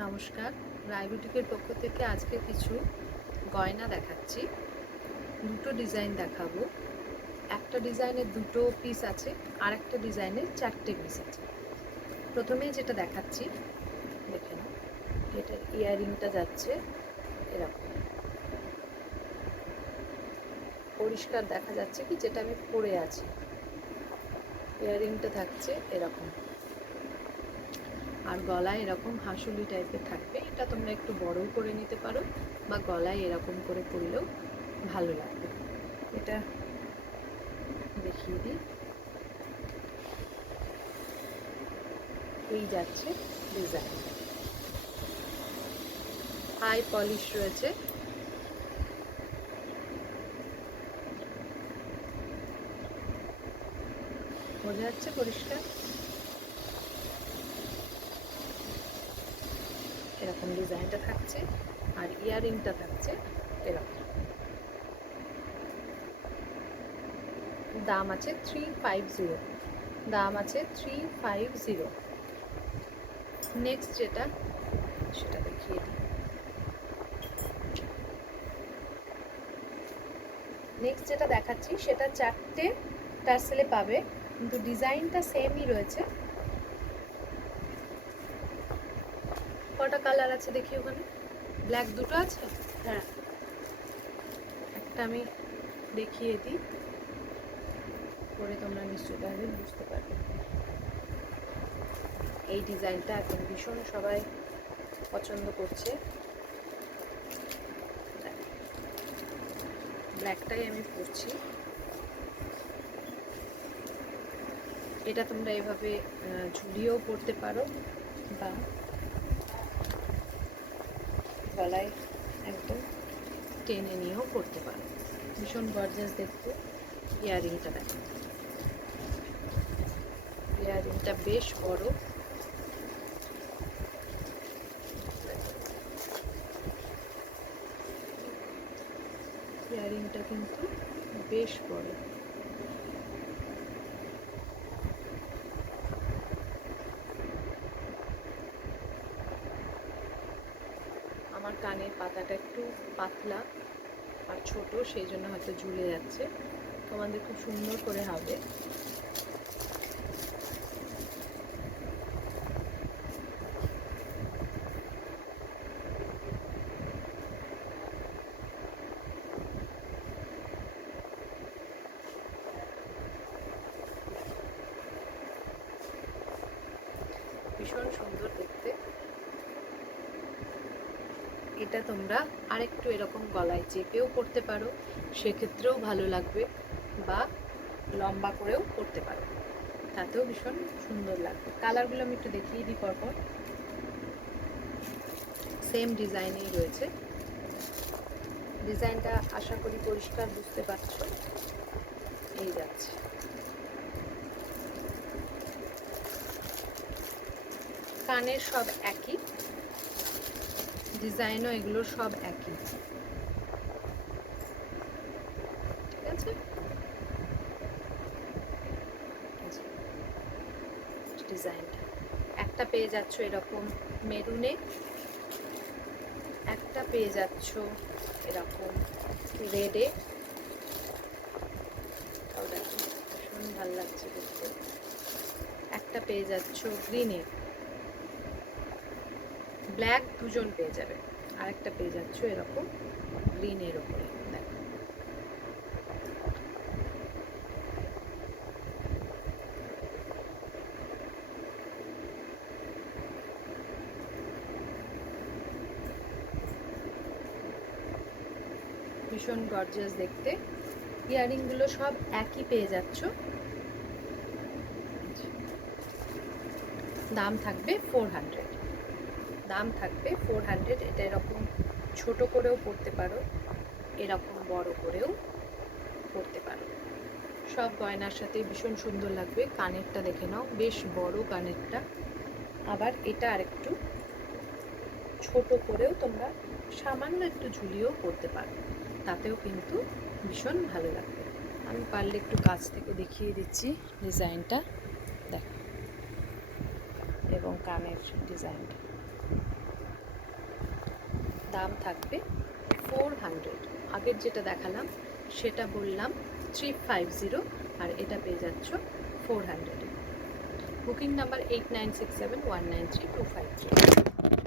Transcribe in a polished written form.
নমস্কার, রায় বুটিকের পক্ষ থেকে আজকে কিছু গয়না দেখাচ্ছি। দুটো ডিজাইন দেখাবো। একটা ডিজাইনের দুটো পিস আছে, আর একটা ডিজাইনের চারটে পিস আছে। প্রথমে যেটা দেখাচ্ছি দেখে নাও। এটার ইয়াররিংটা যাচ্ছে এরকম, পরিষ্কার দেখা যাচ্ছে কি যেটা আমি পরে আছি। ইয়াররিংটা থাকছে এরকম, আর গলায় এরকম হাঁসুলি টাইপের থাকবে। এটা তোমরা একটু বড়ও করে নিতে পারো, বা গলায় এরকম করে পরলেও ভালো লাগবে। এটা দেখিয়ে দিই। এই যাচ্ছে ডিজাইন, হাই পলিশ রয়েছে। বোঝা যাচ্ছে পরিষ্কার? এরকম ডিজাইনটা থাকছে, আর ইয়াররিংটা থাকছে এরকম। দাম আছে 350, দাম আছে 350। নেক্সট যেটা সেটা দেখিয়ে দিই। নেক্সট যেটা দেখাচ্ছি সেটা চারটে টার্সেলে পাবে, কিন্তু ডিজাইনটা সেমই রয়েছে। কটা কালার আছে দেখি ওখানে? ব্ল্যাক দুটো আছে, হ্যাঁ। একটা আমি দেখিয়ে দিই, পরে তোমরা নিশ্চয়ই বুঝতে পারবে। এই ডিজাইনটা এখন ভীষণ সবাই পছন্দ করছে। ব্ল্যাকটাই আমি পরছি। এটা তোমরা এভাবে ঝুলিয়েও পরতে পারো, বা গলায় একদম টেনে নিয়েও পরতে পারো। ভীষণ গর্জাস দেখতে। ইয়াররিংটা দেখো, ইয়াররিংটা বেশ বড়। ইয়াররিংটা কিন্তু বেশ বড়। আমার কানের পাতাটা একটু পাতলা আর ছোট, সেই জন্য হয়তো ঝুলে যাচ্ছে। তোমাদের খুব সুন্দর করে হবে। ভীষণ সুন্দর দেখতে। এটা তোমরা আরেকটু এরকম গলায় চেপেও পরতে পারো, সেক্ষেত্রেও ভালো লাগবে, বা লম্বা করেও পরতে পারো, তাতেও ভীষণ সুন্দর লাগবে। কালারগুলো আমি একটু দেখিয়ে দিই পরপর। সেম ডিজাইনেই রয়েছে। ডিজাইনটা আশা করি পরিষ্কার বুঝতে পারছো। এই যাচ্ছে, কানের সব একই, ডিজাইনও এগুলো সব একই, ঠিক আছে? ডিজাইনটা একটা পেয়ে যাচ্ছ এরকম মেরুনে, একটা পেয়ে যাচ্ছ এরকম রেডে। ভীষণ ভালো লাগছে দেখতে। একটা পেয়ে যাচ্ছ গ্রিনে, ব্ল্যাক দুজন পেয়ে যাবে। আর একটা পেয়ে যাচ্ছ এরকম গ্রিনের ওপরে। দেখো, ভীষণ গর্জিয়াস দেখতে। ইয়াররিংগুলো সব একই পেয়ে যাচ্ছ। দাম থাকবে 400, দাম থাকবে 400। এটা এরকম ছোট করেও পরতে পারো, এরকম বড় করেও পরতে পারো। সব গয়নার সাথে ভীষণ সুন্দর লাগবে। কানেরটা দেখে নাও, বেশ বড় কানেরটা। আবার এটা আরেকটু ছোট করেও তোমরা সামান্য একটু ঝুলিয়েও পরতে পারো, তাতেও কিন্তু ভীষণ ভালো লাগবে। আমি পারলে একটু কাছ থেকে দেখিয়ে দিচ্ছি ডিজাইনটা, দেখো, এবং কানের ডিজাইনটা। দাম থাকবে 400। আগের যেটা দেখালাম সেটা বললাম 350, আর এটা পেয়ে যাচ্ছ 400। Booking number 8967193253।